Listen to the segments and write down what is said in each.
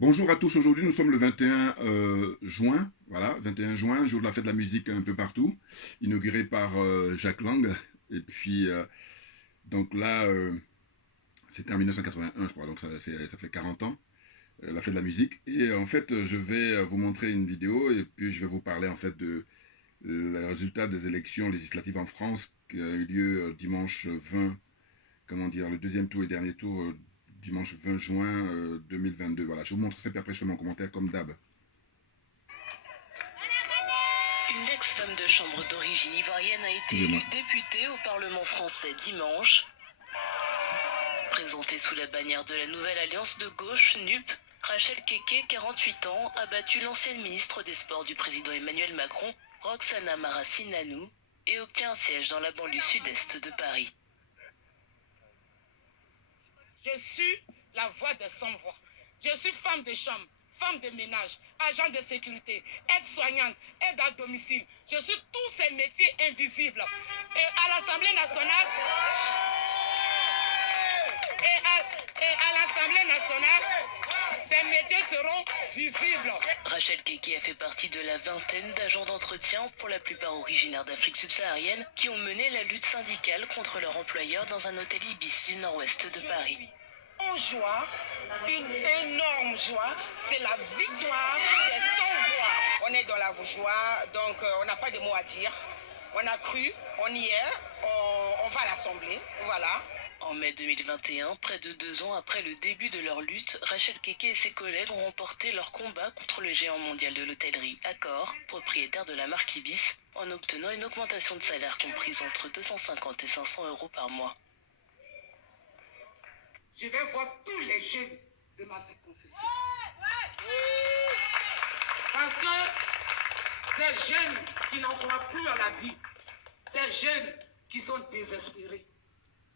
Bonjour à tous, aujourd'hui nous sommes le 21 juin, voilà, 21 juin, jour de la fête de la musique un peu partout, inauguré par Jacques Lang. Et puis, donc là, c'était en 1981, je crois, donc ça fait 40 ans, la fête de la musique. Et en fait, je vais vous montrer une vidéo et puis je vais vous parler en fait de le résultat des élections législatives en France qui a eu lieu dimanche 20, comment dire, le deuxième tour et dernier tour dimanche 20 juin 2022. Voilà, je vous montre ça puis après je fais mon commentaire comme d'hab. Une ex-femme de chambre d'origine ivoirienne a été élue députée au Parlement français dimanche. Présentée sous la bannière de la nouvelle alliance de gauche, NUP, Rachel Keke, 48 ans, a battu l'ancienne ministre des Sports du président Emmanuel Macron, Roxana Maracineanu, et obtient un siège dans la banlieue sud-est de Paris. Je suis la voix des sans-voix. Je suis femme de chambre, femme de ménage, agent de sécurité, aide-soignante, aide à domicile. Je suis tous ces métiers invisibles. Et à l'Assemblée nationale, ces métiers seront visibles. Rachel Keke a fait partie de la vingtaine d'agents d'entretien, pour la plupart originaires d'Afrique subsaharienne, qui ont mené la lutte syndicale contre leur employeur dans un hôtel Ibis du nord-ouest de Paris. En joie, une énorme joie, c'est la victoire des sans-voix. On est dans la joie, donc on n'a pas de mots à dire. On a cru, on y est, on va à l'Assemblée, voilà. En mai 2021, près de 2 ans après le début de leur lutte, Rachel Keke et ses collègues ont remporté leur combat contre le géant mondial de l'hôtellerie, Accor, propriétaire de la marque Ibis, en obtenant une augmentation de salaire comprise entre 250 et 500 euros par mois. Je vais voir tous les jeunes de ma circonscription. Parce que ces jeunes qui n'en croient plus à la vie, ces jeunes qui sont désespérés,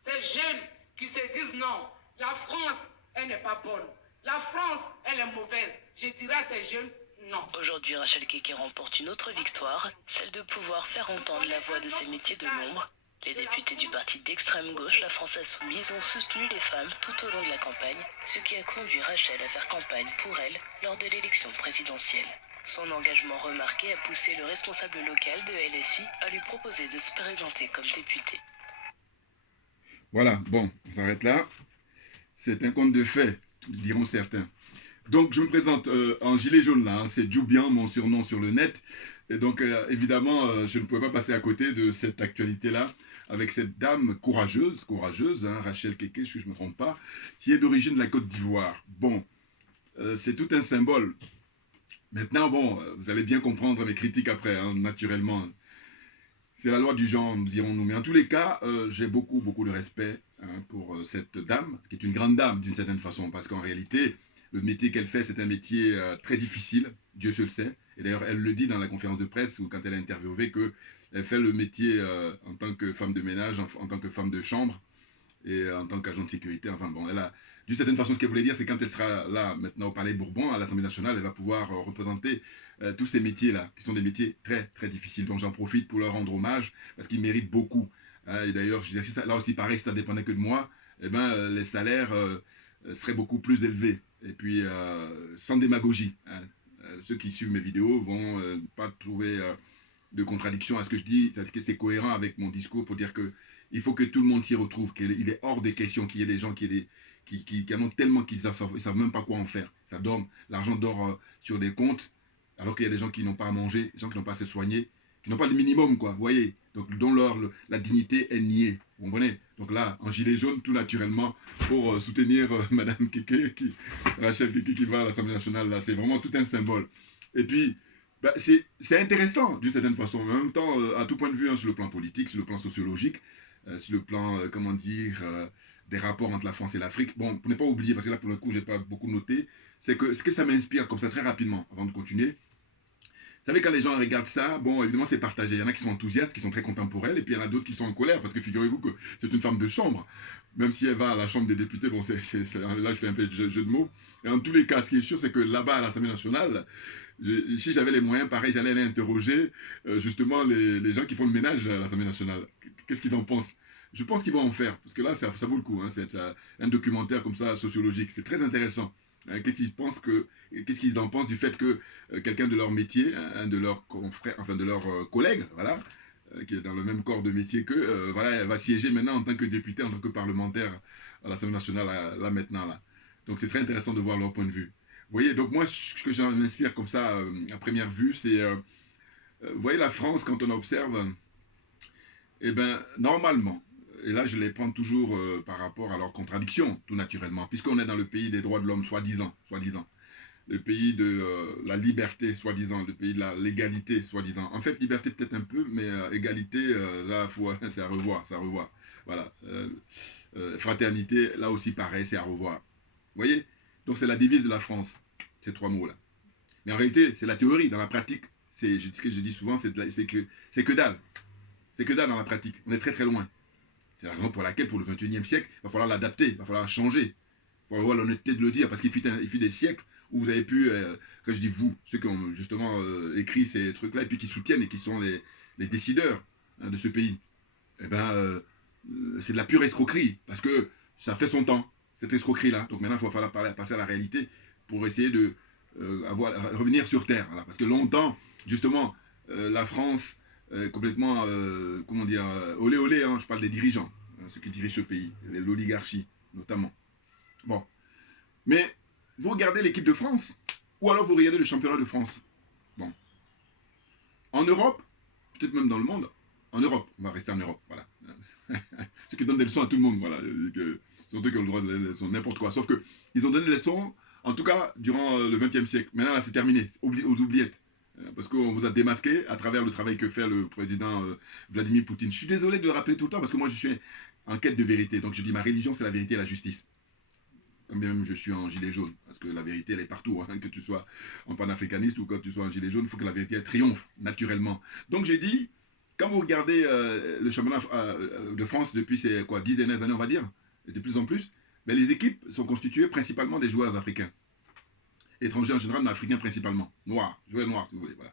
ces jeunes qui se disent non, la France, elle n'est pas bonne. La France, elle est mauvaise. Je dirais à ces jeunes, non. Aujourd'hui, Rachel Keke remporte une autre victoire, celle de pouvoir faire entendre la voix de ces métiers de l'ombre. Les députés du parti d'extrême gauche, la France Insoumise, ont soutenu les femmes tout au long de la campagne, ce qui a conduit Rachel à faire campagne pour elle lors de l'élection présidentielle. Son engagement remarqué a poussé le responsable local de LFI à lui proposer de se présenter comme député. Voilà, bon, on s'arrête là. C'est un conte de fait, diront certains. Donc, je me présente en gilet jaune là, hein, c'est Djoubian, mon surnom sur le net. Et donc, évidemment, je ne pouvais pas passer à côté de cette actualité-là avec cette dame courageuse, hein, Rachel Keke, si je ne me trompe pas, qui est d'origine de la Côte d'Ivoire. Bon, c'est tout un symbole. Maintenant, bon, vous allez bien comprendre mes critiques après, hein, naturellement. C'est la loi du genre, dirons-nous. Mais en tous les cas, j'ai beaucoup de respect hein, pour cette dame, qui est une grande dame d'une certaine façon, parce qu'en réalité, le métier qu'elle fait, c'est un métier très difficile, Dieu seul sait. Et d'ailleurs, elle le dit dans la conférence de presse, ou quand elle a interviewé, qu'elle fait le métier en tant que femme de ménage, en tant que femme de chambre, et en tant qu'agent de sécurité. Enfin bon, elle a, d'une certaine façon, ce qu'elle voulait dire, c'est quand elle sera là, maintenant, au Palais Bourbon, à l'Assemblée nationale, elle va pouvoir représenter tous ces métiers-là, qui sont des métiers très difficiles. Donc j'en profite pour leur rendre hommage, parce qu'ils méritent beaucoup. Hein, et d'ailleurs, je disais, là aussi, pareil, si ça dépendait que de moi, eh ben, les salaires seraient beaucoup plus élevés. Et puis, sans démagogie. Hein. Ceux qui suivent mes vidéos vont pas trouver de contradiction à ce que je dis, c'est que c'est cohérent avec mon discours pour dire que il faut que tout le monde s'y retrouve, qu'il est hors des questions qu'il y ait des gens qui en ont tellement qu'ils ne savent même pas quoi en faire. L'argent dort sur des comptes, alors qu'il y a des gens qui n'ont pas à manger, des gens qui n'ont pas à se soigner, qui n'ont pas le minimum, quoi, vous voyez. Donc, dont la dignité est niée, vous comprenez. Donc là, en gilet jaune, tout naturellement, pour soutenir Madame Keke, Rachel Keke qui va à l'Assemblée nationale, là, c'est vraiment tout un symbole. Et puis, bah, c'est intéressant d'une certaine façon, mais en même temps, à tout point de vue, hein, sur le plan politique, sur le plan sociologique, sur le plan, comment dire, des rapports entre la France et l'Afrique. Bon, pour ne pas oublier, parce que là, pour le coup, je n'ai pas beaucoup noté, c'est que ce que ça m'inspire, comme ça, très rapidement, avant de continuer, vous savez, quand les gens regardent ça, bon, évidemment, c'est partagé. Il y en a qui sont enthousiastes, qui sont très contents pour elle, et puis il y en a d'autres qui sont en colère, parce que figurez-vous que c'est une femme de chambre. Même si elle va à la chambre des députés, bon, là, je fais un peu de jeu de mots. Et en tous les cas, ce qui est sûr, c'est que là-bas, à l'Assemblée nationale, si j'avais les moyens, pareil, j'allais aller interroger justement les gens qui font le ménage à l'Assemblée nationale. Qu'est-ce qu'ils en pensent? Je pense qu'ils vont en faire, parce que là, ça vaut le coup. Hein, c'est un documentaire comme ça, sociologique. C'est très intéressant. Qu'est-ce qu'ils en pensent du fait que quelqu'un de leur métier, un de leurs confrères, enfin de leurs collègues, voilà, qui est dans le même corps de métier qu'eux, voilà, va siéger maintenant en tant que député, en tant que parlementaire à l'Assemblée nationale, là maintenant, là. Donc, ce serait intéressant de voir leur point de vue. Vous voyez, donc moi, ce que j'en inspire comme ça, à première vue, c'est, vous voyez, la France, quand on observe, eh bien, normalement, et là je les prends toujours par rapport à leurs contradictions, tout naturellement, puisqu'on est dans le pays des droits de l'homme, soi-disant, le pays de la liberté, soi-disant, le pays de la légalité, soi-disant. En fait, liberté peut-être un peu, mais égalité, là, c'est à revoir, c'est à revoir. Voilà. Fraternité, là aussi pareil, c'est à revoir. Vous voyez? Donc c'est la devise de la France, ces trois mots-là. Mais en réalité, c'est la théorie. Dans la pratique, ce que je dis souvent, c'est que dalle. C'est que dalle dans la pratique. On est très très loin. C'est la raison pour laquelle, pour le 21e siècle, il va falloir l'adapter, il va falloir changer. Il va avoir l'honnêteté de le dire, parce qu'il fut des siècles où vous avez pu, quand je dis vous, ceux qui ont justement écrit ces trucs-là, et puis qui soutiennent et qui sont les décideurs de ce pays, eh ben, c'est de la pure escroquerie, parce que ça fait son temps, cette escroquerie-là. Donc maintenant, il va falloir passer à la réalité pour essayer de revenir sur Terre. Voilà. Parce que longtemps, justement, la France, complètement, comment dire, olé olé, hein, je parle des dirigeants, hein, ceux qui dirigent ce pays, l'oligarchie notamment. Bon, mais vous regardez l'équipe de France, ou alors vous regardez le championnat de France. Bon, en Europe, peut-être même dans le monde, en Europe, on va rester en Europe, voilà. Ceux qui donnent des leçons à tout le monde, voilà, sont eux qui ont le droit de donner des leçons, n'importe quoi. Sauf que ils ont donné des leçons, en tout cas, durant le XXe siècle. Maintenant, là, c'est terminé, aux oubliettes. Parce qu'on vous a démasqué à travers le travail que fait le président Vladimir Poutine. Je suis désolé de le rappeler tout le temps parce que moi je suis en quête de vérité. Donc je dis ma religion c'est la vérité et la justice. Comme bien même je suis en gilet jaune. Parce que la vérité elle est partout. Hein, que tu sois en panafricaniste ou quand tu sois en gilet jaune, il faut que la vérité elle triomphe naturellement. Donc j'ai dit, quand vous regardez le championnat de France depuis ces 10 dernières années on va dire, et de plus en plus, ben, les équipes sont constituées principalement des joueurs africains. Étrangers en général, mais africains principalement. Noirs, joueurs noirs, si vous voulez, voilà.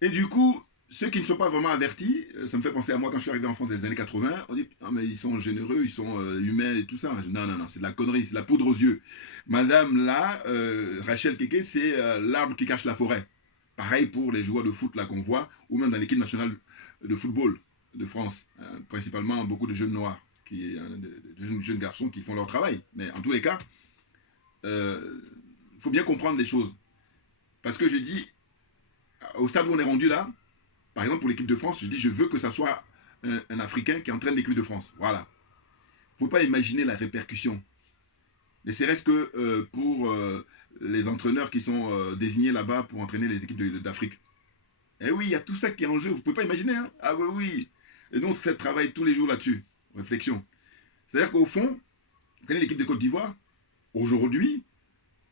Et du coup, ceux qui ne sont pas vraiment avertis, ça me fait penser à moi quand je suis arrivé en France dans les années 80, on dit, ah mais ils sont généreux, ils sont humains et tout ça. Non, non, non, c'est de la connerie, c'est de la poudre aux yeux. Madame là, Rachel Keke, c'est l'arbre qui cache la forêt. Pareil pour les joueurs de foot là qu'on voit, ou même dans l'équipe nationale de football de France, principalement beaucoup de jeunes noirs, de jeunes garçons qui font leur travail. Mais en tous les cas, faut bien comprendre les choses. Parce que je dis, au stade où on est rendu là, par exemple pour l'équipe de France, je dis je veux que ça soit un Africain qui entraîne l'équipe de France. Voilà. Il ne faut pas imaginer la répercussion. Ne serait-ce que pour les entraîneurs qui sont désignés là-bas pour entraîner les équipes d'Afrique. Eh oui, il y a tout ça qui est en jeu. Vous ne pouvez pas imaginer. Hein. Ah oui, oui. Et nous, on fait travail tous les jours là-dessus. Réflexion. C'est-à-dire qu'au fond, vous connaissez l'équipe de Côte d'Ivoire. Aujourd'hui,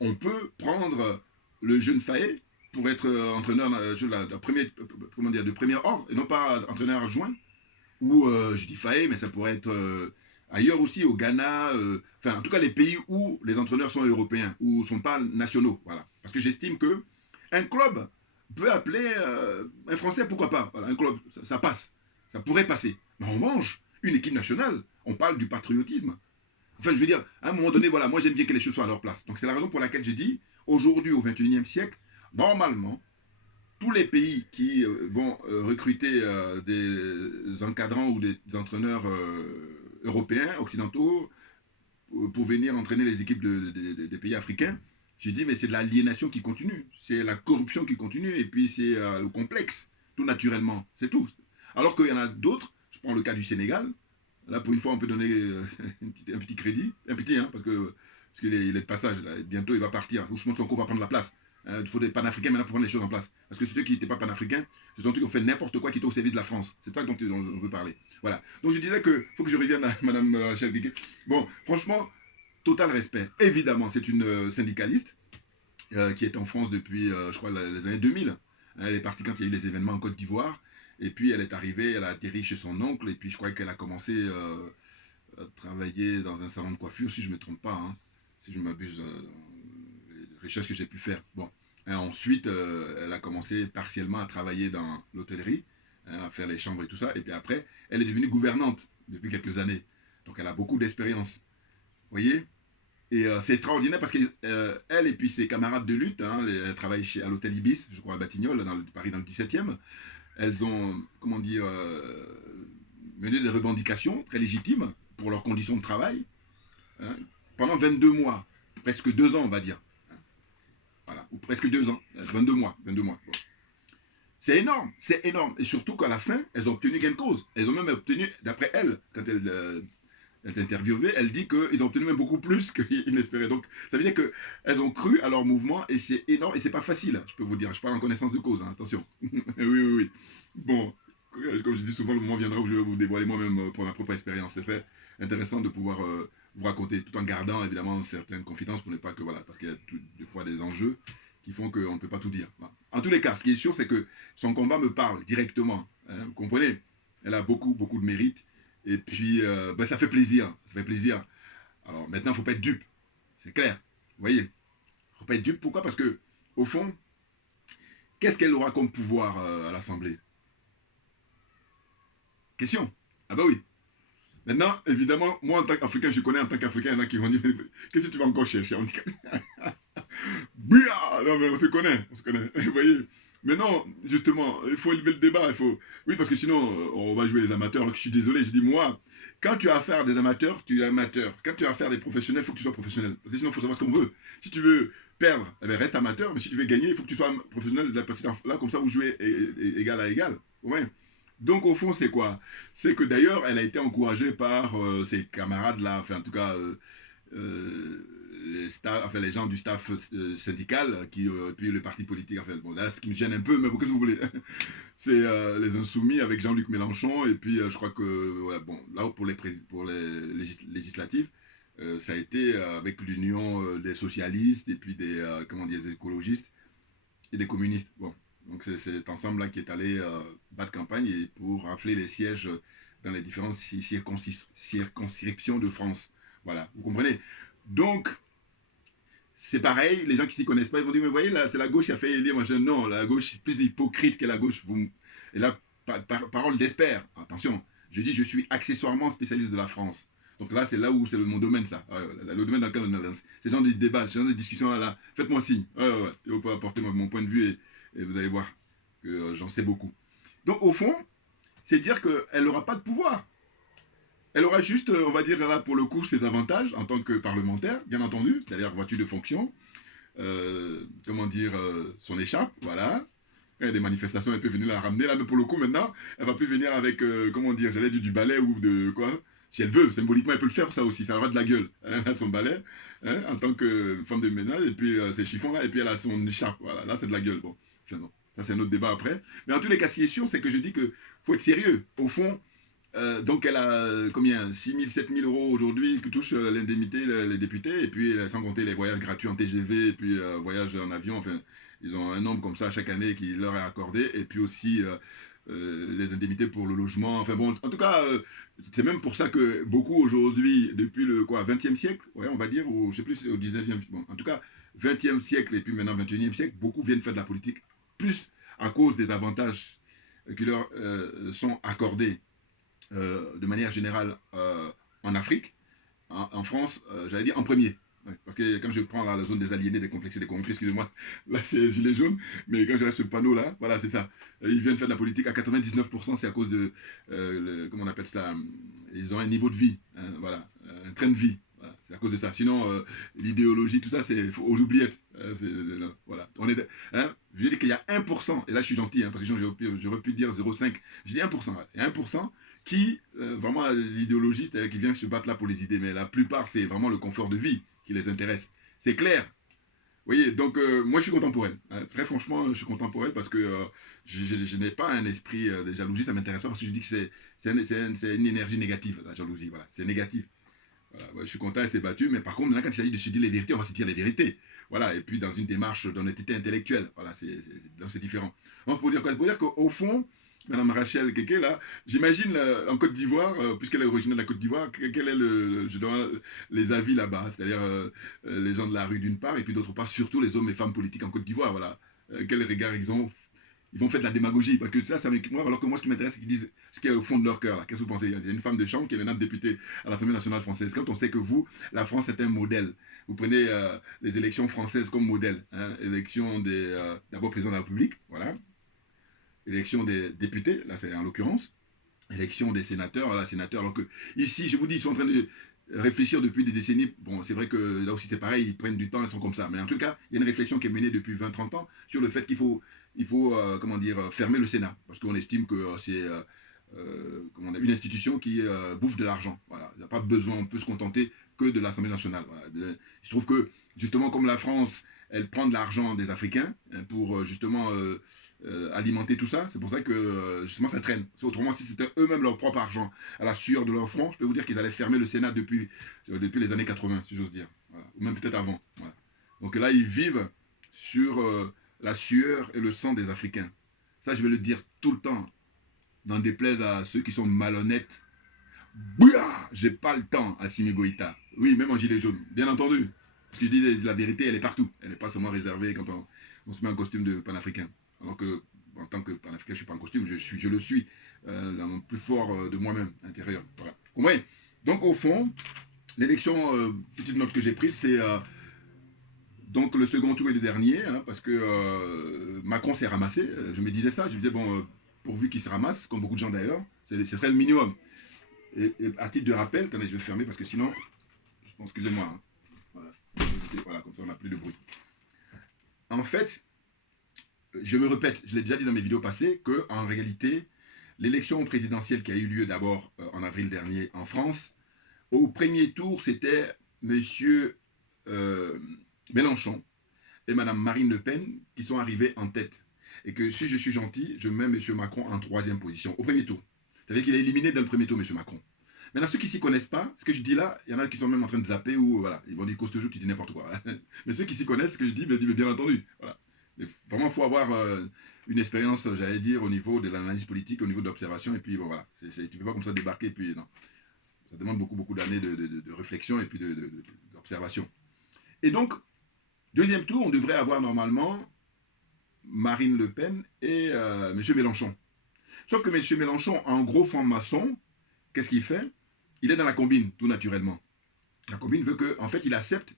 on peut prendre le jeune Faé pour être entraîneur de premier ordre, et non pas entraîneur adjoint. Ou, je dis Faé, mais ça pourrait être ailleurs aussi, au Ghana, enfin, en tout cas, les pays où les entraîneurs sont européens, ou ne sont pas nationaux. Voilà. Parce que j'estime que un club peut appeler un Français, pourquoi pas. Voilà, un club, ça passe. Ça pourrait passer. Mais en revanche, une équipe nationale, on parle du patriotisme. Enfin, je veux dire, à un moment donné, voilà, moi j'aime bien que les choses soient à leur place. Donc c'est la raison pour laquelle je dis, aujourd'hui, au XXIe siècle, normalement, tous les pays qui vont recruter des encadrants ou des entraîneurs européens, occidentaux, pour venir entraîner les équipes des pays africains, je dis, mais c'est de l'aliénation qui continue, c'est la corruption qui continue, et puis c'est le complexe, tout naturellement, c'est tout. Alors qu'il y en a d'autres, je prends le cas du Sénégal. Là, pour une fois, on peut donner un petit crédit. Un petit, hein, parce qu'il est de passage. Là, bientôt, il va partir. Ousmane Sonko va prendre la place. Il faut des panafricains maintenant pour prendre les choses en place. Parce que ceux qui n'étaient pas panafricains, ce sont ceux qui ont fait n'importe quoi, qui étaient au service de la France. C'est ça dont on veut parler. Voilà. Donc, je disais que, faut que je revienne à Mme Rachel Keke. Bon, franchement, total respect. Évidemment, c'est une syndicaliste qui est en France depuis, je crois, les années 2000. Elle est partie quand il y a eu les événements en Côte d'Ivoire. Et puis elle est arrivée, elle a atterri chez son oncle, et puis je crois qu'elle a commencé à travailler dans un salon de coiffure, si je ne me trompe pas, hein, si je m'abuse les recherches que j'ai pu faire. Bon. Et ensuite, elle a commencé partiellement à travailler dans l'hôtellerie, hein, à faire les chambres et tout ça, et puis après, elle est devenue gouvernante depuis quelques années. Donc elle a beaucoup d'expérience. Vous voyez? Et c'est extraordinaire parce qu'elle et puis ses camarades de lutte, hein, elles travaillent à l'hôtel Ibis, je crois à Batignolles, Paris dans le 17e. Elles ont, comment dire, mené des revendications très légitimes pour leurs conditions de travail, hein, pendant 22 mois, presque 2 ans, on va dire. Voilà, ou presque 2 ans, 22 mois, 22 mois. Bon. C'est énorme, c'est énorme. Et surtout qu'à la fin, elles ont obtenu gain de cause. Elles ont même obtenu, d'après elle, quand elle est interviewée, elle dit qu'ils ont obtenu même beaucoup plus qu'ils n'espéraient. Donc, ça veut dire qu'elles ont cru à leur mouvement et c'est énorme et c'est pas facile, je peux vous dire. Je parle en connaissance de cause, hein, attention. Oui, oui, oui. Bon, comme je dis souvent, le moment viendra où je vais vous dévoiler moi-même pour ma propre expérience. C'est très intéressant de pouvoir vous raconter, tout en gardant évidemment certaines confidences pour ne pas que, voilà, parce qu'il y a des fois des enjeux qui font qu'on ne peut pas tout dire. Voilà. En tous les cas, ce qui est sûr, c'est que son combat me parle directement. Hein, vous comprenez? Elle a beaucoup, beaucoup de mérite. Et puis, ben, ça fait plaisir. Ça fait plaisir. Alors maintenant, il ne faut pas être dupe. C'est clair. Vous voyez? Il ne faut pas être dupe. Pourquoi? Parce que, au fond, qu'est-ce qu'elle aura comme pouvoir à l'Assemblée? Question. Ah bah oui. Maintenant, évidemment, moi en tant qu'Africain, je connais en tant qu'Africain, il y en a qui vont dire, qu'est-ce que tu vas encore chercher? On dit, Bia! Non mais on se connaît, vous voyez. Mais non, justement, il faut élever le débat, il faut... Oui, parce que sinon, on va jouer les amateurs, alors que je suis désolé, je dis, moi, quand tu as affaire à des amateurs, tu es amateur. Quand tu as affaire à des professionnels, il faut que tu sois professionnel. Parce que sinon, il faut savoir ce qu'on veut. Si tu veux perdre, eh bien, reste amateur, mais si tu veux gagner, il faut que tu sois professionnel. Là, comme ça, vous jouez égal à égal. Ouais. Donc au fond, c'est quoi? C'est que d'ailleurs, elle a été encouragée par ses camarades là, enfin en tout cas les gens du staff syndical, puis le parti politique. Enfin bon, là, ce qui me gêne un peu, mais qu'est-ce que vous voulez? C'est les Insoumis avec Jean-Luc Mélenchon, et puis je crois que voilà, bon, là pour les législatives, ça a été avec l'union des socialistes et puis des comment dire, des écologistes et des communistes. Bon. Donc c'est cet ensemble-là qui est allé battre campagne et pour rafler les sièges dans les différentes circonscriptions de France. Voilà, vous comprenez? Donc, c'est pareil, les gens qui s'y connaissent pas, ils vont dire, mais vous voyez, là, c'est la gauche qui a fait élire, machin. Non, la gauche est plus hypocrite que la gauche. Et là, parole d'espère. Attention, je dis, je suis accessoirement spécialiste de la France. Donc là, c'est là où c'est mon domaine, ça. Le domaine dans lequel on est. Ces gens de débats, ces gens de discussions là, faites-moi signe. Je peux apporter mon point de vue et vous allez voir que j'en sais beaucoup. Donc au fond, c'est dire qu'elle n'aura pas de pouvoir. Elle aura juste, on va dire là pour le coup, ses avantages en tant que parlementaire, bien entendu, c'est-à-dire voiture de fonction, comment dire, son écharpe, voilà. Quand il y a des manifestations, elle peut venir la ramener là, mais pour le coup maintenant, elle va plus venir avec, comment dire, j'allais dire du balai ou de quoi. Si elle veut, symboliquement, elle peut le faire ça aussi, ça aura de la gueule, hein, son balai, hein, en tant que femme de ménage, et puis ses chiffons là, et puis elle a son écharpe, voilà, là c'est de la gueule, bon, enfin, non. Ça c'est un autre débat après. Mais en tous les cas, ce qui est sûr, c'est que je dis que faut être sérieux. Au fond, donc elle a combien 6 000, 7 000 euros aujourd'hui que touchent l'indemnité les députés, et puis sans compter les voyages gratuits en TGV, et puis voyages en avion, enfin, ils ont un nombre comme ça chaque année qui leur est accordé, et puis aussi les indemnités pour le logement, enfin bon, en tout cas, c'est même pour ça que beaucoup aujourd'hui, depuis le 20e siècle, ouais, on va dire, ou je sais plus, au 19e, bon, en tout cas, 20e siècle et puis maintenant 21e siècle, beaucoup viennent faire de la politique, plus à cause des avantages qui leur sont accordés de manière générale en Afrique, en France, j'allais dire en premier. Ouais, parce que quand je prends la zone des aliénés, des complexés, des corrompus, excusez-moi, là c'est gilet jaune, mais quand je reste ce panneau-là, voilà, c'est ça. Ils viennent faire de la politique à 99%, c'est à cause de, comment on appelle ça, ils ont un niveau de vie, hein, voilà, un train de vie. Voilà, c'est à cause de ça. Sinon, l'idéologie, tout ça, c'est aux oubliettes. Voilà. Hein, je veux dire qu'il y a 1%, et là je suis gentil, hein, parce que j'aurais pu dire 0,5, je dis 1%. Il y a 1% qui, vraiment, l'idéologie, c'est-à-dire qui vient se battre là pour les idées, mais la plupart, c'est vraiment le confort de vie qui les intéresse. C'est clair. Vous voyez, donc moi je suis contemporain. Hein, très franchement, je suis contemporain parce que je n'ai pas un esprit de jalousie, ça ne m'intéresse pas parce que je dis que c'est une énergie négative, la jalousie, voilà, c'est négatif. Voilà, ouais, je suis content, elle s'est battue, mais par contre, maintenant, quand il s'agit de se dire les vérités, on va se dire les vérités. Voilà, et puis dans une démarche d'honnêteté intellectuelle. Voilà, c'est différent. Donc, pour dire quoi? Pour dire qu'au fond, Madame Rachel Keke, là, j'imagine en Côte d'Ivoire, puisqu'elle est originaire de la Côte d'Ivoire, quel est les avis là-bas, c'est-à-dire les gens de la rue d'une part, et puis d'autre part, surtout les hommes et femmes politiques en Côte d'Ivoire, voilà. Quel regard ils ont ils vont faire de la démagogie, parce que moi, alors que moi, ce qui m'intéresse, c'est qu'ils disent ce qui est au fond de leur cœur. Qu'est-ce que vous pensez? Il y a une femme de chambre qui est maintenant députée à l'Assemblée nationale française. Quand on sait que vous, la France est un modèle, vous prenez les élections françaises comme modèle. Hein, élection d'abord président de la République, voilà. Élection des députés, là c'est en l'occurrence. Élection des sénateurs, voilà, sénateurs. Alors que ici, je vous dis, ils sont en train de réfléchir depuis des décennies. Bon, c'est vrai que là aussi c'est pareil, ils prennent du temps, ils sont comme ça. Mais en tout cas, il y a une réflexion qui est menée depuis 20-30 ans sur le fait qu'il faut, comment dire, fermer le Sénat. Parce qu'on estime que c'est une institution qui bouffe de l'argent. Voilà. Il n'y a pas besoin, on peut se contenter que de l'Assemblée nationale. Voilà. Je trouve que, justement, comme la France, elle prend de l'argent des Africains hein, pour justement alimenter tout ça. C'est pour ça que justement ça traîne. Autrement, si c'était eux-mêmes leur propre argent à la sueur de leur front, je peux vous dire qu'ils allaient fermer le Sénat depuis les années 80, si j'ose dire. Voilà. Ou même peut-être avant. Voilà. Donc là, ils vivent sur la sueur et le sang des Africains. Ça, je vais le dire tout le temps. N'en déplaise à ceux qui sont malhonnêtes. Bouah, j'ai pas le temps, Assimi Goïta. Oui, même en gilet jaune, bien entendu. Parce que je dis la vérité, elle est partout. Elle n'est pas seulement réservée quand on se met en costume de panafricain. Alors que, en tant que panafricain, je ne suis pas en costume, je le suis. Le plus fort de moi-même, intérieur. Voilà. Vous voyez? Donc, au fond, l'élection, petite note que j'ai prise, c'est donc le second tour et le dernier, hein, parce que Macron s'est ramassé. Je me disais ça, je me disais, bon, pourvu qu'il se ramasse, comme beaucoup de gens d'ailleurs, c'est très le minimum. Et à titre de rappel, attendez, je vais fermer parce que sinon, excusez-moi. Hein. Voilà. Voilà, comme ça on n'a plus de bruit. En fait, je me répète, je l'ai déjà dit dans mes vidéos passées, qu'en réalité, l'élection présidentielle qui a eu lieu d'abord en avril dernier en France, au premier tour, c'était M. Mélenchon et Mme Marine Le Pen qui sont arrivés en tête. Et que si je suis gentil, je mets M. Macron en troisième position, au premier tour. C'est-à-dire qu'il est éliminé dans le premier tour, M. Macron. Maintenant, ceux qui ne s'y connaissent pas, ce que je dis là, il y en a qui sont même en train de zapper ou voilà, ils vont dire cause toujours, tu dis n'importe quoi. Mais ceux qui s'y connaissent, ce que je dis, bien entendu. Voilà. Vraiment, il faut avoir une expérience, j'allais dire, au niveau de l'analyse politique, au niveau de l'observation, et puis bon, voilà. Tu ne peux pas comme ça débarquer, et puis non. Ça demande beaucoup d'années de réflexion et puis d'observation. Et donc, deuxième tour, on devrait avoir normalement Marine Le Pen et M. Mélenchon. Sauf que M. Mélenchon, en gros franc-maçon, qu'est-ce qu'il fait? Il est dans la combine, tout naturellement. La combine veut qu'en fait, il accepte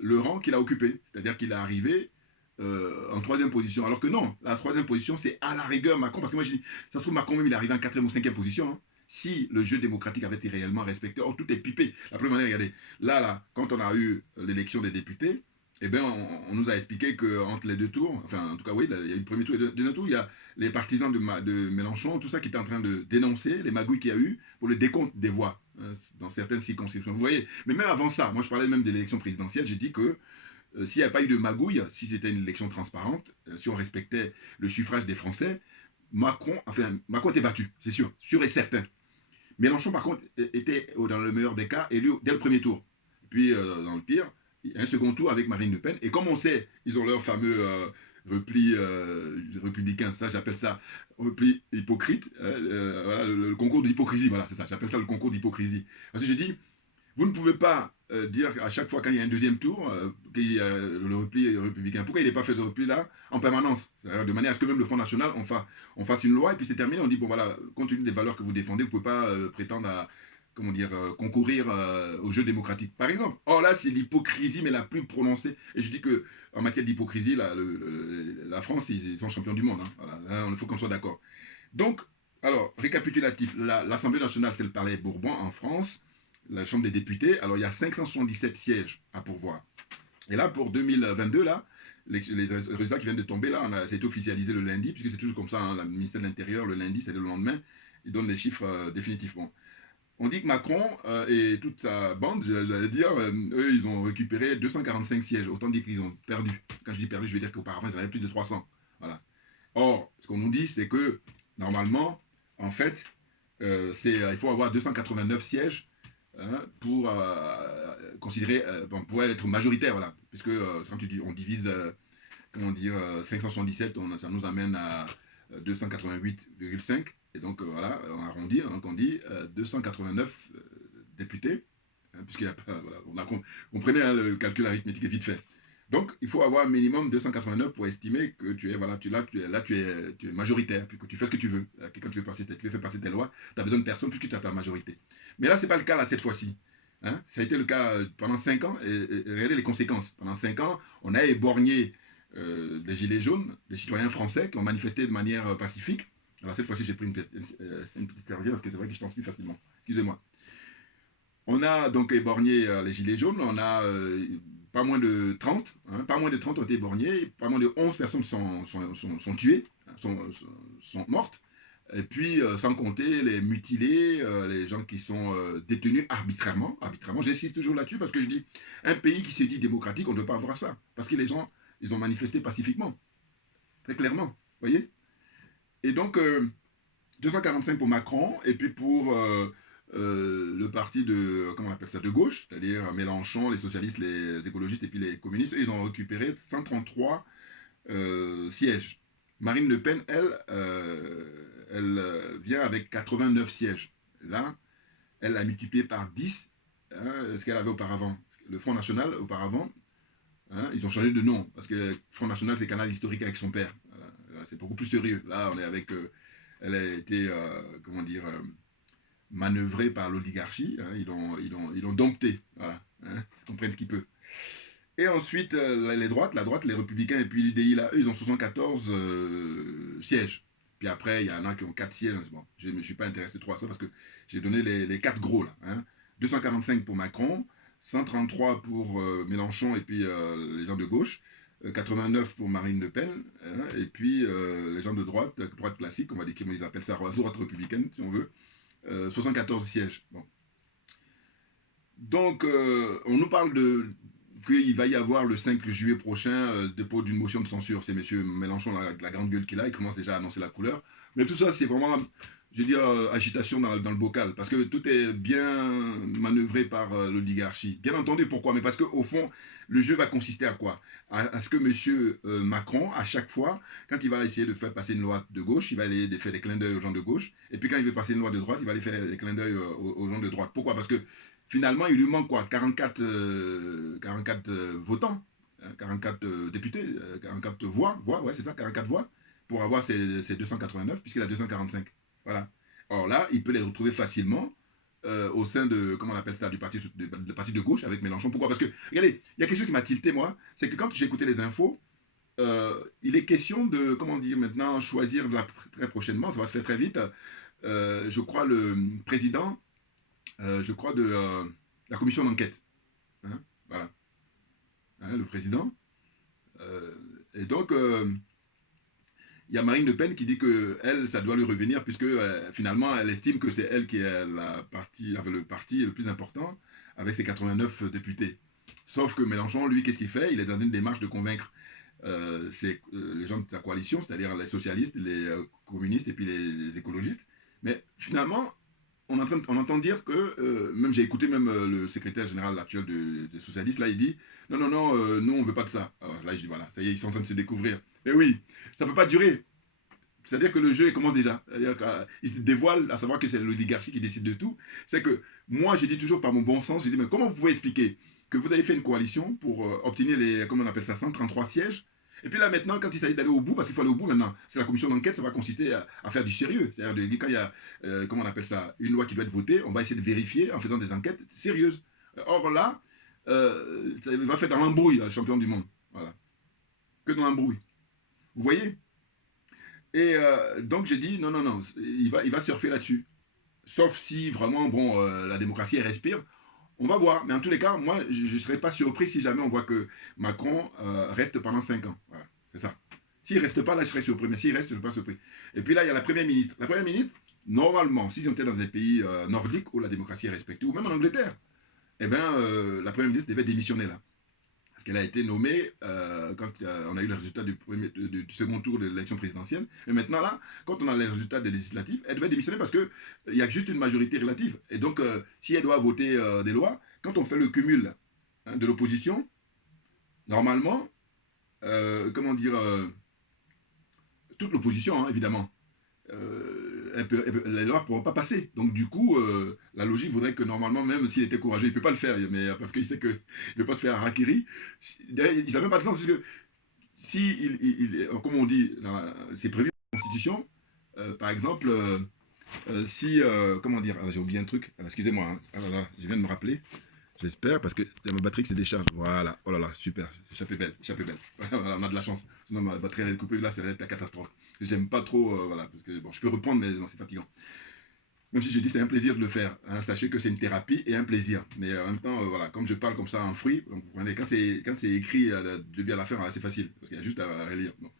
le rang qu'il a occupé. C'est-à-dire qu'il est arrivé en troisième position. Alors que non, la troisième position, c'est à la rigueur Macron. Parce que moi, je dis, ça se trouve, Macron même, il est arrivé en quatrième ou cinquième position. Hein, si le jeu démocratique avait été réellement respecté. Or, tout est pipé. La première manière, regardez, là, quand on a eu l'élection des députés, eh bien, on nous a expliqué qu'entre les deux tours, enfin, en tout cas, oui, il y a eu le premier tour et le deuxième tour, il y a les partisans de Mélenchon, tout ça qui était en train de dénoncer les magouilles qu'il y a eu pour le décompte des voix dans certaines circonscriptions. Vous voyez, mais même avant ça, moi je parlais même de l'élection présidentielle, j'ai dit que s'il n'y avait pas eu de magouille, si c'était une élection transparente, si on respectait le suffrage des Français, Macron était battu, c'est sûr et certain. Mélenchon, par contre, était, dans le meilleur des cas, élu dès le premier tour. Et puis, dans le pire, un second tour avec Marine Le Pen. Et comme on sait, ils ont leur fameux repli républicain, ça j'appelle ça repli hypocrite, voilà, le concours d'hypocrisie, voilà, c'est ça, j'appelle ça le concours d'hypocrisie. Parce que je dis, vous ne pouvez pas dire à chaque fois quand il y a un deuxième tour qu'il y a le repli républicain. Pourquoi il n'est pas fait ce repli-là en permanence? De manière à ce que même le Front National, on fasse une loi et puis c'est terminé, on dit, bon voilà, compte tenu des valeurs que vous défendez, vous ne pouvez pas prétendre à concourir au jeu démocratique, par exemple. Or là, c'est l'hypocrisie, mais la plus prononcée. Et je dis que en matière d'hypocrisie, la France, ils sont champions du monde. Hein. Voilà, là, il faut qu'on soit d'accord. Donc, alors, récapitulatif, l'Assemblée nationale, c'est le Palais Bourbon en France, la Chambre des députés. Alors, il y a 577 sièges à pourvoir. Et là, pour 2022, là, les résultats qui viennent de tomber, là, ça a été officialisé le lundi, puisque c'est toujours comme ça, hein, le ministère de l'Intérieur, le lundi, c'est le lendemain, ils donnent les chiffres définitivement. On dit que Macron et toute sa bande, j'allais dire, eux, ils ont récupéré 245 sièges. Autant dire qu'ils ont perdu. Quand je dis perdu, je veux dire qu'auparavant, ils avaient plus de 300. Voilà. Or, ce qu'on nous dit, c'est que, normalement, en fait, il faut avoir 289 sièges pour considérer, pour être majoritaire, voilà. Puisque, quand on divise, 577, ça nous amène à 288,5. Et donc, voilà, on arrondit, donc on dit 289 députés, hein, puisqu'il n'y a pas, voilà, comprenez, hein, le calcul arithmétique est vite fait. Donc, il faut avoir un minimum 289 pour estimer que tu es, voilà, tu es majoritaire, puis que tu fais ce que tu veux. Quand tu veux faire passer tes lois, tu n'as besoin de personne puisque tu as ta majorité. Mais là, ce n'est pas le cas là, cette fois-ci. Hein? Ça a été le cas pendant 5 ans, et regardez les conséquences. Pendant 5 ans, on a éborgné des gilets jaunes, des citoyens français qui ont manifesté de manière pacifique. Alors cette fois-ci, j'ai pris une petite serviette parce que c'est vrai que je transpire facilement. Excusez-moi. On a donc éborgné les gilets jaunes, on a pas moins de 30, hein, pas moins de 30 ont été éborgnés, pas moins de 11 personnes sont tuées, sont mortes, et puis sans compter les mutilés, les gens qui sont détenus arbitrairement, j'insiste toujours là-dessus parce que je dis, un pays qui se dit démocratique, on ne peut pas avoir ça, parce que les gens, ils ont manifesté pacifiquement, très clairement, vous voyez. Et donc, 245 pour Macron, et puis pour le parti de, comment on appelle ça, de gauche, c'est-à-dire Mélenchon, les socialistes, les écologistes et puis les communistes, ils ont récupéré 133 sièges. Marine Le Pen, elle vient avec 89 sièges. Là, elle a multiplié par 10 ce qu'elle avait auparavant. Le Front National, auparavant, ils ont changé de nom, parce que le Front National, c'est Canal Historique avec son père. C'est beaucoup plus sérieux. Là, on est avec... elle a été, comment dire... manœuvré par l'oligarchie, hein, ils l'ont dompté, voilà, hein, comprennent ce qu'il peut. Et ensuite, la droite, les Républicains et puis l'UDI, là, eux, ils ont 74 sièges. Puis après, il y en a qui ont 4 sièges. Bon, je ne me suis pas intéressé trop à ça parce que j'ai donné les 4 gros, là. Hein. 245 pour Macron, 133 pour Mélenchon et puis les gens de gauche, 89 pour Marine Le Pen, hein, et puis les gens de droite classique, on va dire comment ils appellent ça, droite républicaine, si on veut, 74 sièges. Bon. Donc, on nous parle qu'il va y avoir le 5 juillet prochain dépôt d'une motion de censure. C'est M. Mélenchon, la grande gueule qu'il a, il commence déjà à annoncer la couleur. Mais tout ça, c'est vraiment, je veux dire, agitation dans le bocal. Parce que tout est bien manœuvré par l'oligarchie. Bien entendu, pourquoi? Mais parce qu'au fond, le jeu va consister à quoi? À ce que M. Macron, à chaque fois, quand il va essayer de faire passer une loi de gauche, il va aller faire des clins d'œil aux gens de gauche. Et puis quand il veut passer une loi de droite, il va aller faire des clins d'œil aux gens de droite. Pourquoi? Parce que finalement, il lui manque quoi? 44 votants, 44 députés, 44 voix, ouais, c'est ça, 44 voix, pour avoir ces 289, puisqu'il a 245. Voilà. Or là, il peut les retrouver facilement au sein de, comment on appelle ça, du parti de gauche avec Mélenchon. Pourquoi? Parce que, regardez, il y a quelque chose qui m'a tilté, moi, c'est que quand j'ai écouté les infos, il est question de, comment dire, maintenant, choisir très prochainement, ça va se faire très vite, je crois, le président, je crois, de la commission d'enquête. Hein, voilà. Hein, le président. Et donc, il y a Marine Le Pen qui dit que elle, ça doit lui revenir puisque finalement, elle estime que c'est elle qui est le parti le plus important avec ses 89 députés. Sauf que Mélenchon, lui, qu'est-ce qu'il fait? Il est dans une démarche de convaincre les gens de sa coalition, c'est-à-dire les socialistes, les communistes et puis les écologistes. Mais finalement, on entend dire que, même j'ai écouté même le secrétaire général actuel des socialistes, là, il dit non, nous on veut pas de ça. Alors là, je dis voilà, ça y est, ils sont en train de se découvrir. Mais oui, ça peut pas durer. C'est-à-dire que le jeu il commence déjà. C'est-à-dire qu'il se dévoile, à savoir que c'est l'oligarchie qui décide de tout. C'est que moi, je dis toujours par mon bon sens, je dis mais comment vous pouvez expliquer que vous avez fait une coalition pour obtenir les, comment on appelle ça, 133 sièges? Et puis là, maintenant, quand il s'agit d'aller au bout, parce qu'il faut aller au bout maintenant, c'est la commission d'enquête, ça va consister à faire du sérieux. C'est-à-dire, quand il y a, comment on appelle ça, une loi qui doit être votée, on va essayer de vérifier en faisant des enquêtes sérieuses. Or là, ça va faire dans l'embrouille, le champion du monde. Voilà. Que dans l'embrouille. Vous voyez? Et donc, j'ai dit, non, il va surfer là-dessus. Sauf si, vraiment, bon, la démocratie, elle respire. On va voir, mais en tous les cas, moi, je ne serais pas surpris si jamais on voit que Macron reste pendant 5 ans. Voilà, c'est ça. S'il ne reste pas, là, je serais surpris, mais s'il reste, je ne serais pas surpris. Et puis là, il y a la Première ministre. La Première ministre, normalement, si on était dans un pays nordique où la démocratie est respectée, ou même en Angleterre, eh bien, la Première ministre devait démissionner là. Parce qu'elle a été nommée quand on a eu le résultat du second tour de l'élection présidentielle. Mais maintenant, là, quand on a les résultats des législatives, elle devait démissionner parce qu'il y a juste une majorité relative. Et donc, si elle doit voter des lois, quand on fait le cumul de l'opposition, normalement, comment dire, toute l'opposition, hein, évidemment, les lois ne pourront pas passer. Donc du coup, la logique voudrait que normalement, même s'il était courageux, il ne peut pas le faire, mais, parce qu'il sait qu'il ne peut pas se faire harakiri. Il n'a même pas de sens, parce que si, comme on dit, c'est prévu dans la Constitution, par exemple, si, comment dire, j'ai oublié un truc, excusez-moi, hein. Ah là là, je viens de me rappeler. J'espère, parce que ma batterie qui se décharge. Voilà. Oh là là, super. Échappée belle. Voilà, on a de la chance. Sinon, ma batterie elle est coupée. Là, ça va être la catastrophe. J'aime pas trop. Voilà. Parce que, bon, je peux reprendre, mais bon, c'est fatigant. Même si je dis c'est un plaisir de le faire. Hein, sachez que c'est une thérapie et un plaisir. Mais en même temps, voilà, comme je parle comme ça en fruit, donc, vous comprenez, quand c'est écrit de bien à la fin, c'est facile. Parce qu'il y a juste à relire. Bon.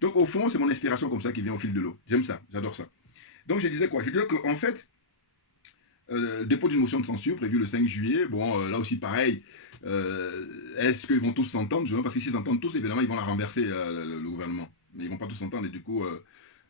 Donc, au fond, c'est mon inspiration comme ça qui vient au fil de l'eau. J'aime ça. J'adore ça. Donc, je disais quoi? Je disais qu'en fait, dépôt d'une motion de censure prévu le 5 juillet. Bon, là aussi pareil. Est-ce qu'ils vont tous s'entendre? Parce que s'ils s'entendent tous, évidemment, ils vont la renverser, le gouvernement. Mais ils ne vont pas tous s'entendre et du coup,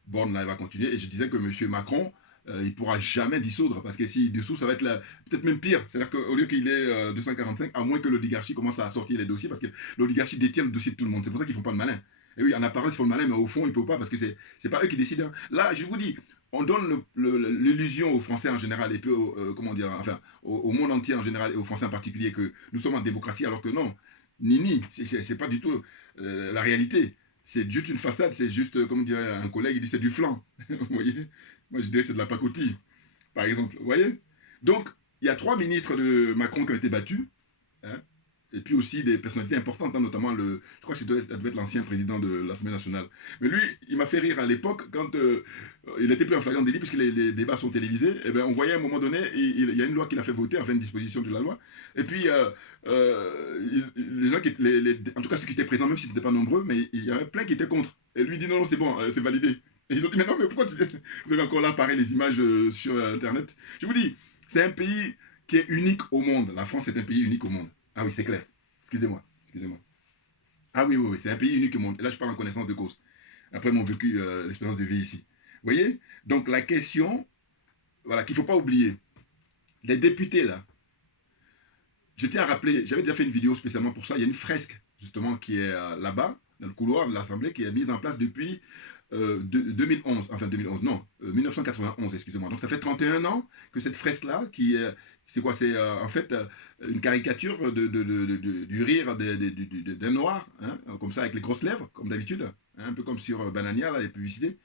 Borne là, il va continuer. Et je disais que M. Macron, il ne pourra jamais dissoudre parce que s'il dissout, ça va être peut-être même pire. C'est-à-dire qu'au lieu qu'il ait 245, à moins que l'oligarchie commence à sortir les dossiers parce que l'oligarchie détient le dossier de tout le monde. C'est pour ça qu'ils ne font pas le malin. Et oui, en apparence, ils font le malin, mais au fond, ils ne peuvent pas parce que c'est pas eux qui décident. Là, je vous dis, on donne l'illusion aux Français en général et puis comment dire, enfin, au monde entier en général et aux Français en particulier que nous sommes en démocratie alors que non, c'est pas du tout la réalité. C'est juste une façade, c'est juste, comme dirait un collègue, il dit c'est du flan. Vous voyez? Moi je dirais c'est de la pacotille, par exemple. Vous voyez? Donc, il y a 3 ministres de Macron qui ont été battus. Hein, et puis aussi des personnalités importantes, hein, notamment je crois que ça devait être l'ancien président de l'Assemblée nationale. Mais lui, il m'a fait rire à l'époque quand il était pris en flagrant délit, puisque les débats sont télévisés. Et ben, on voyait à un moment donné, il y a une loi qu'il a fait voter, enfin une disposition de la loi. Et puis, les gens en tout cas ceux qui étaient présents, même si ce n'étaient pas nombreux, mais il y avait plein qui étaient contre. Et lui, il dit non, non, c'est bon, c'est validé. Et ils ont dit, mais non, mais pourquoi vous avez encore là, pareil, les images sur Internet? Je vous dis, c'est un pays qui est unique au monde. La France est un pays unique au monde. Ah oui, c'est clair. Excusez-moi. Ah oui, c'est un pays unique au monde. Et là, je parle en connaissance de cause. Après mon vécu, l'expérience de vie ici. Vous voyez? Donc, la question, voilà, qu'il ne faut pas oublier. Les députés, là, je tiens à rappeler, j'avais déjà fait une vidéo spécialement pour ça. Il y a une fresque, justement, qui est là-bas, dans le couloir de l'Assemblée, qui est mise en place depuis 2011. Enfin, 2011, non, 1991, excusez-moi. Donc, ça fait 31 ans que cette fresque-là, qui est... C'est quoi? C'est en fait une caricature du rire d'un noir, hein, comme ça, avec les grosses lèvres, comme d'habitude, hein, un peu comme sur Banania, là, les publicités.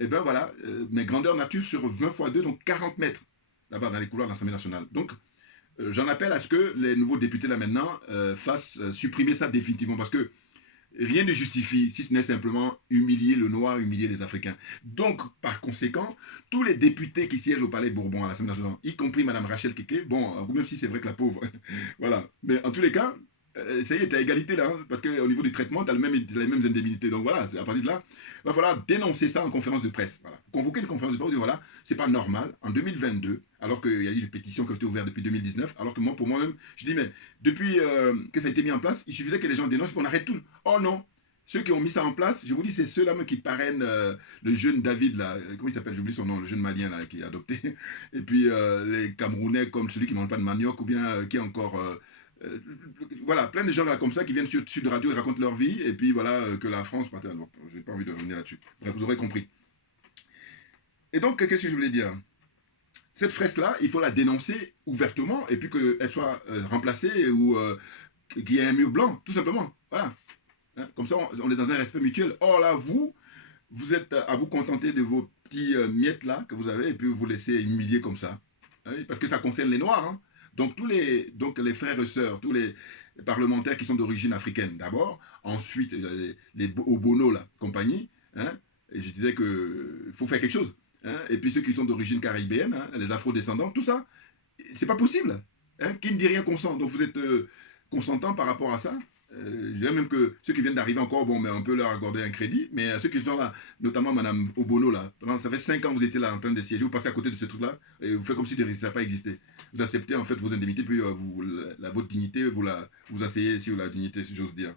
Et ben voilà, mais grandeur nature sur 20 x 2, donc 40 mètres, là-bas, dans les couloirs de l'Assemblée nationale. Donc, j'en appelle à ce que les nouveaux députés, là, maintenant, fassent supprimer ça définitivement, parce que rien ne justifie, si ce n'est simplement humilier le noir, humilier les Africains. Donc, par conséquent, tous les députés qui siègent au Palais Bourbon à l'Assemblée nationale, y compris Mme Rachel Keke, bon, même si c'est vrai que la pauvre, voilà. Mais en tous les cas, ça y est, tu as égalité là, hein, parce qu'au niveau du traitement, tu as les mêmes indemnités. Donc voilà, à partir de là, il va falloir dénoncer ça en conférence de presse. Voilà. Convoquer une conférence de presse, dire voilà, c'est pas normal, en 2022, alors qu'il y a eu des pétitions qui ont été ouvertes depuis 2019, alors que moi, pour moi-même, je dis, mais depuis que ça a été mis en place, il suffisait que les gens dénoncent, puis on arrête tout. Oh non, ceux qui ont mis ça en place, je vous dis, c'est ceux-là qui parrainent le jeune David, là, comment il s'appelle, j'oublie son nom, le jeune Malien là, qui est adopté, et puis les Camerounais comme celui qui ne mange pas de manioc, ou bien qui est encore... voilà, plein de gens là comme ça qui viennent sur Sud Radio et racontent leur vie, et puis voilà, que la France... Bon, je n'ai pas envie de revenir là-dessus. Bref, vous aurez compris. Et donc, qu'est-ce que je voulais dire? Cette fresque-là, il faut la dénoncer ouvertement, et puis qu'elle soit remplacée, ou qu'il y ait un mur blanc, tout simplement. Voilà. Hein, comme ça, on est dans un respect mutuel. Or là, vous êtes à vous contenter de vos petits miettes là que vous avez, et puis vous laissez humilier comme ça. Hein, parce que ça concerne les Noirs, hein. Donc les frères et sœurs, tous les parlementaires qui sont d'origine africaine d'abord, ensuite les Obono, la compagnie, hein, et je disais qu'il faut faire quelque chose. Hein, et puis ceux qui sont d'origine caribéenne, hein, les afro-descendants, tout ça, c'est pas possible. Hein, qui ne dit rien consent. Donc vous êtes consentant par rapport à ça. Je dirais même que ceux qui viennent d'arriver encore, bon, mais on peut leur accorder un crédit, mais ceux qui sont là, notamment Mme Obono, là, ça fait 5 ans que vous étiez là en train de siéger, vous passez à côté de ce truc-là, et vous faites comme si ça n'a pas existé. Vous acceptez en fait vos indemnités, puis votre dignité, vous asseyez sur la dignité, si j'ose dire.